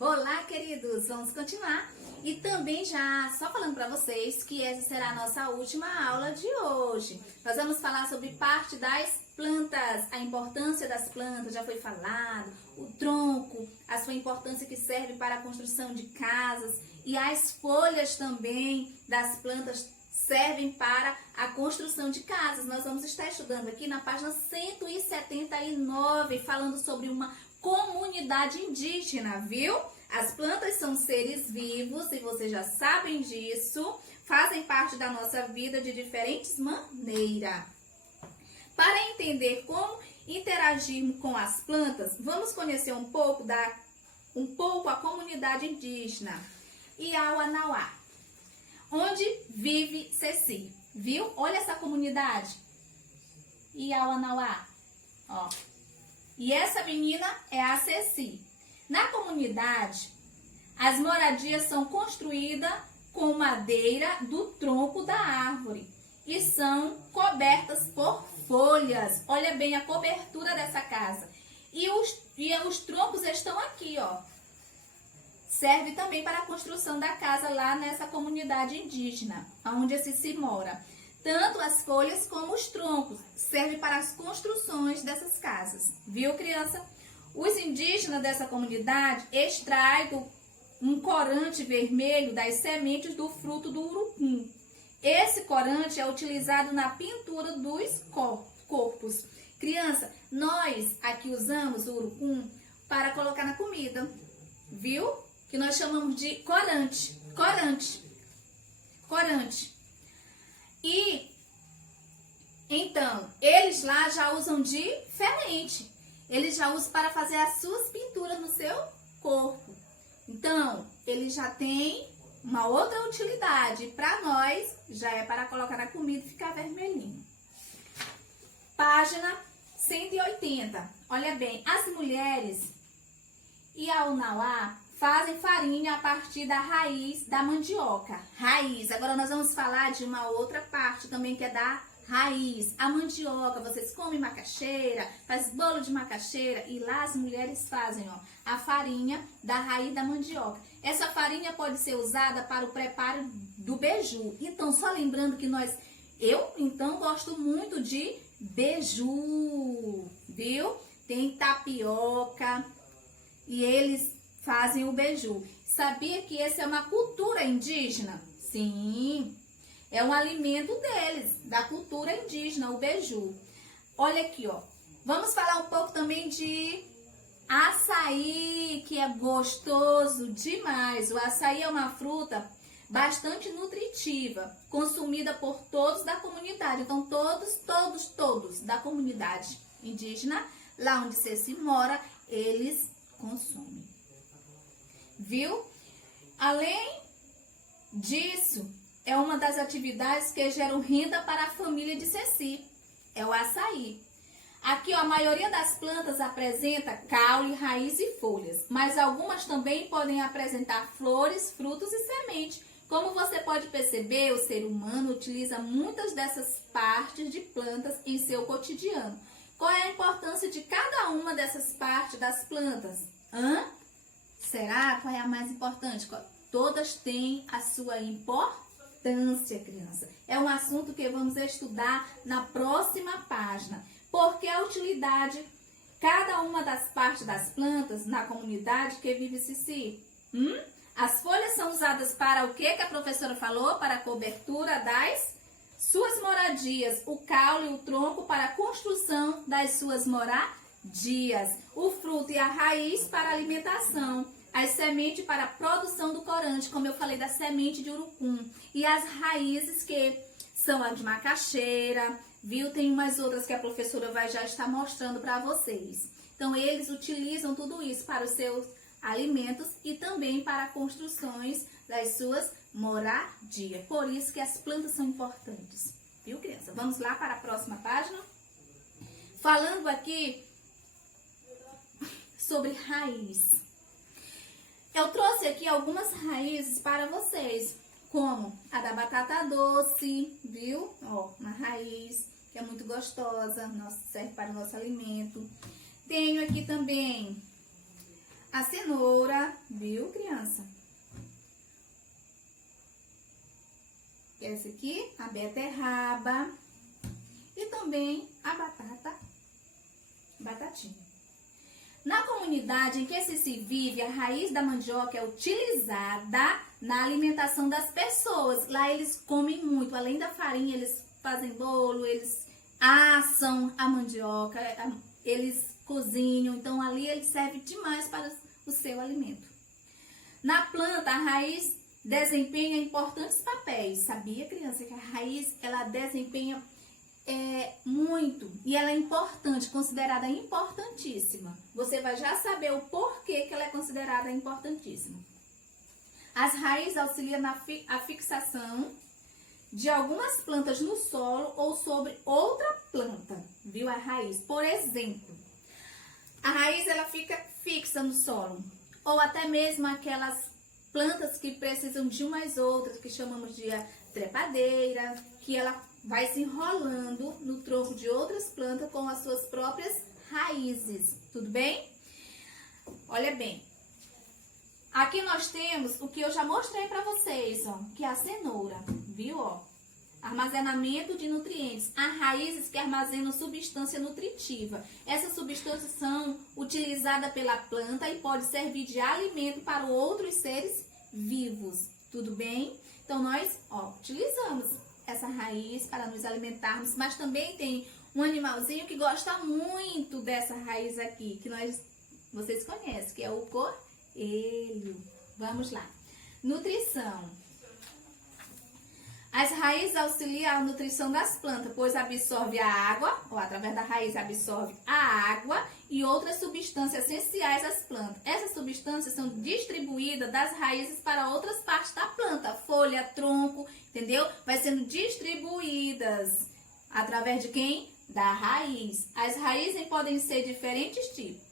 Olá, queridos! Vamos continuar. E também já só falando para vocês que essa será a nossa última aula de hoje. Nós vamos falar sobre parte das plantas, a importância das plantas, já foi falado, o tronco, a sua importância que serve para a construção de casas e as folhas também das plantas servem para a construção de casas. Nós vamos estar estudando aqui na página 179, falando sobre uma comunidade indígena, viu? As plantas são seres vivos e vocês já sabem disso, fazem parte da nossa vida de diferentes maneiras. Para entender como interagirmos com as plantas, vamos conhecer um pouco a comunidade indígena Iauanauá, onde vive Ceci, viu? Olha essa comunidade Iauanauá, ó. E essa menina é a Ceci. Na comunidade, as moradias são construídas com madeira do tronco da árvore e são cobertas por folhas. Olha bem a cobertura dessa casa. E os troncos estão aqui, ó. Serve também para a construção da casa lá nessa comunidade indígena, onde se mora. Tanto as folhas como os troncos servem para as construções dessas casas. Viu, criança? Os indígenas dessa comunidade extraem um corante vermelho das sementes do fruto do urucum. Esse corante é utilizado na pintura dos corpos. Criança, nós aqui usamos o urucum para colocar na comida, viu? Que nós chamamos de corante. E então, eles lá já usam diferente. Eles já usam para fazer as suas pinturas no seu corpo. Então, ele já tem uma outra utilidade. Para nós, já é para colocar na comida e ficar vermelhinho. Página 180. Olha bem, as mulheres Iauanauá fazem farinha a partir da raiz da mandioca. Raiz. Agora nós vamos falar de uma outra parte também que é da raiz. A mandioca, vocês comem macaxeira, faz bolo de macaxeira e lá as mulheres fazem, ó, a farinha da raiz da mandioca. Essa farinha pode ser usada para o preparo do beiju. Então, só lembrando que eu então gosto muito de beiju, viu? Tem tapioca e eles fazem o beiju. Sabia que essa é uma cultura indígena? Sim, é um alimento deles, da cultura indígena, o beiju. Olha aqui, ó. Vamos falar um pouco também de açaí, que é gostoso demais. O açaí é uma fruta bastante nutritiva, consumida por todos da comunidade. Então, todos da comunidade indígena, lá onde você se mora, eles consomem. Viu? Além disso, é uma das atividades que geram renda para a família de Ceci. É o açaí. Aqui, ó, a maioria das plantas apresenta caule, raiz e folhas, mas algumas também podem apresentar flores, frutos e sementes. Como você pode perceber, o ser humano utiliza muitas dessas partes de plantas em seu cotidiano. Qual é a importância de cada uma dessas partes das plantas? Será? Qual é a mais importante? Todas têm a sua importância, criança. É um assunto que vamos estudar na próxima página. Porque a utilidade, cada uma das partes das plantas na comunidade que vive Ceci. As folhas são usadas para o que a professora falou? Para a cobertura das suas moradias. O caule e o tronco para a construção das suas moradias. O fruto e a raiz para a alimentação. As sementes para a produção do corante, como eu falei da semente de urucum. E as raízes que são a de macaxeira, viu? Tem umas outras que a professora vai já estar mostrando para vocês. Então, eles utilizam tudo isso para os seus alimentos e também para construções das suas moradias. Por isso que as plantas são importantes. Viu, criança? Vamos lá para a próxima página. Falando aqui sobre raiz. Eu trouxe aqui algumas raízes para vocês, como a da batata doce, viu? Ó, uma raiz que é muito gostosa, serve para o nosso alimento. Tenho aqui também a cenoura, viu, criança? Essa aqui, a beterraba e também a batatinha. Na comunidade em que se vive, a raiz da mandioca é utilizada na alimentação das pessoas. Lá eles comem muito, além da farinha, eles fazem bolo, eles assam a mandioca, eles cozinham, então ali ele serve demais para o seu alimento. Na planta, a raiz desempenha importantes papéis. Sabia, criança, que a raiz ela desempenha muito e ela é importante, considerada importantíssima. Você vai já saber o porquê que ela é considerada importantíssima. As raízes auxiliam na fixação de algumas plantas no solo ou sobre outra planta, viu? A raiz, por exemplo, a raiz ela fica fixa no solo, ou até mesmo aquelas plantas que precisam de umas outras, que chamamos de trepadeira, que ela vai se enrolando no tronco de outras plantas com as suas próprias raízes, tudo bem? Olha bem, aqui nós temos o que eu já mostrei para vocês, ó, que é a cenoura, viu? Ó, armazenamento de nutrientes, há raízes que armazenam substância nutritiva. Essas substâncias são utilizadas pela planta e pode servir de alimento para outros seres vivos, tudo bem? Então nós, ó, utilizamos essa raiz para nos alimentarmos, mas também tem um animalzinho que gosta muito dessa raiz aqui, que vocês conhecem, que é o coelho. Vamos lá. Nutrição. As raízes auxiliam a nutrição das plantas, pois absorve a água, ou através da raiz absorve a água e outras substâncias essenciais às plantas. Essas substâncias são distribuídas das raízes para outras partes da planta, folha, tronco, entendeu? Vai sendo distribuídas através de quem? Da raiz. As raízes podem ser diferentes tipos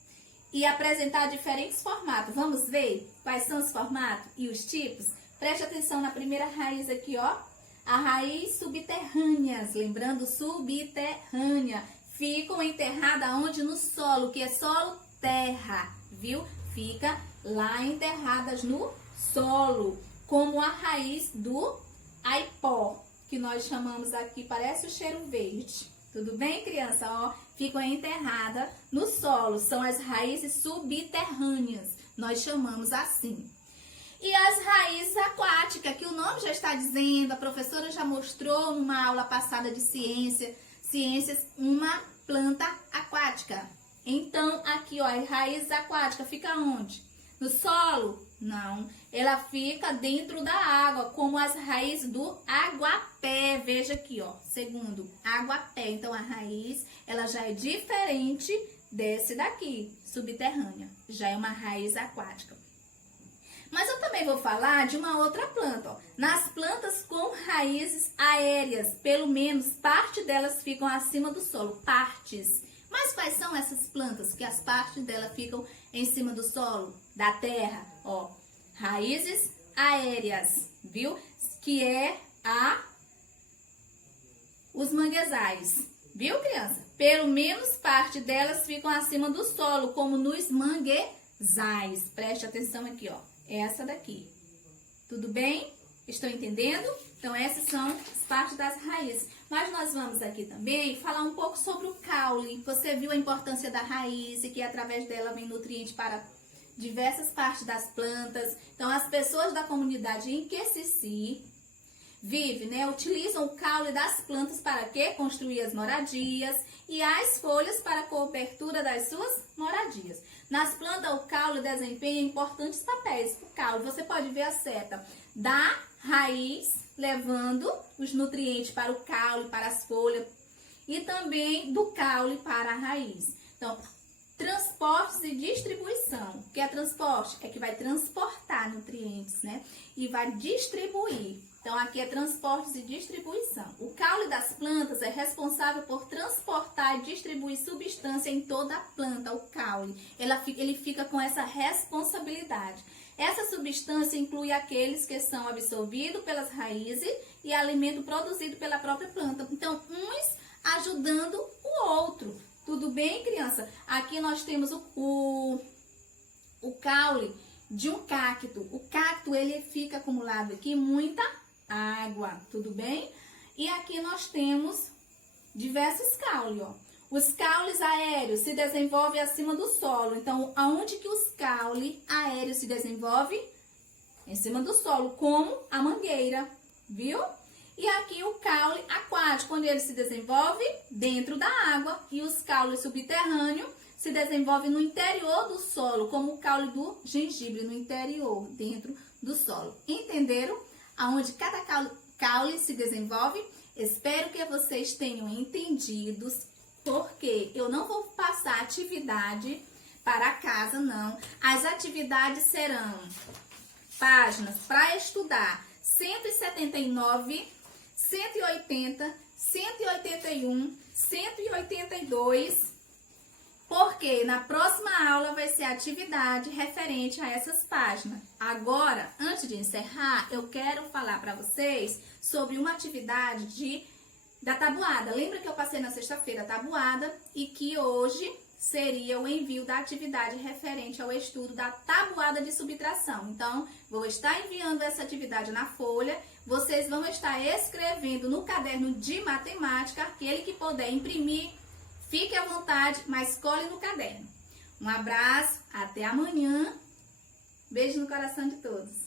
e apresentar diferentes formatos. Vamos ver quais são os formatos e os tipos? Preste atenção na primeira raiz aqui, ó. A raiz subterrâneas, lembrando, subterrânea, ficam enterradas onde? No solo, que é solo terra, viu? Fica lá enterradas no solo, como a raiz do aipó, que nós chamamos aqui, parece o cheiro verde. Tudo bem, criança? Ó, ficam enterradas no solo, são as raízes subterrâneas, nós chamamos assim. E as raízes aquáticas, que o nome já está dizendo, a professora já mostrou numa aula passada de ciências, uma planta aquática. Então, aqui, ó, a raiz aquática fica onde? No solo? Não, ela fica dentro da água, como as raízes do aguapé. Veja aqui, ó, segundo, aguapé. Então, a raiz, ela já é diferente desse daqui, subterrânea. Já é uma raiz aquática. Mas eu também vou falar de uma outra planta, ó. Nas plantas com raízes aéreas, pelo menos parte delas ficam acima do solo, partes. Mas quais são essas plantas que as partes delas ficam em cima do solo, da terra? Ó, raízes aéreas, viu? Que é os manguezais, viu, criança? Pelo menos parte delas ficam acima do solo, como nos manguezais. Preste atenção aqui, ó. Essa daqui. Tudo bem? Estão entendendo? Então, essas são as partes das raízes. Mas nós vamos aqui também falar um pouco sobre o caule. Você viu a importância da raiz e que através dela vem nutriente para diversas partes das plantas. Então, as pessoas da comunidade em que se vive, né, utilizam o caule das plantas para quê? Construir as moradias e as folhas para a cobertura das suas moradias. Nas plantas, o caule desempenha importantes papéis. O caule, você pode ver a seta da raiz, levando os nutrientes para o caule, para as folhas, e também do caule para a raiz. Então, transportes e distribuição. O que é transporte? É que vai transportar nutrientes, né? E vai distribuir. Então, aqui é transportes e distribuição. O caule das plantas é responsável por transportar e distribuir substância em toda a planta, o caule. Ele fica com essa responsabilidade. Essa substância inclui aqueles que são absorvidos pelas raízes e alimento produzido pela própria planta. Então, uns ajudando o outro. Tudo bem, criança? Aqui nós temos o o caule de um cacto. O cacto, ele fica acumulado aqui muita água, tudo bem? E aqui nós temos diversos caules, ó. Os caules aéreos se desenvolvem acima do solo. Então, aonde que os caules aéreos se desenvolvem? Em cima do solo, como a mangueira, viu? E aqui o caule aquático, onde ele se desenvolve dentro da água. E os caules subterrâneos se desenvolvem no interior do solo, como o caule do gengibre, no interior, dentro do solo. Entenderam aonde cada caule se desenvolve? Espero que vocês tenham entendido, porque eu não vou passar atividade para casa, não. As atividades serão páginas para estudar 179, 180, 181, 182, porque na próxima aula vai ser atividade referente a essas páginas. Agora, antes de encerrar, eu quero falar para vocês sobre uma atividade da tabuada. Lembra que eu passei na sexta-feira a tabuada e que hoje seria o envio da atividade referente ao estudo da tabuada de subtração. Então, vou estar enviando essa atividade na folha. Vocês vão estar escrevendo no caderno de matemática, aquele que puder imprimir. Fique à vontade, mas cole no caderno. Um abraço, até amanhã. Beijo no coração de todos.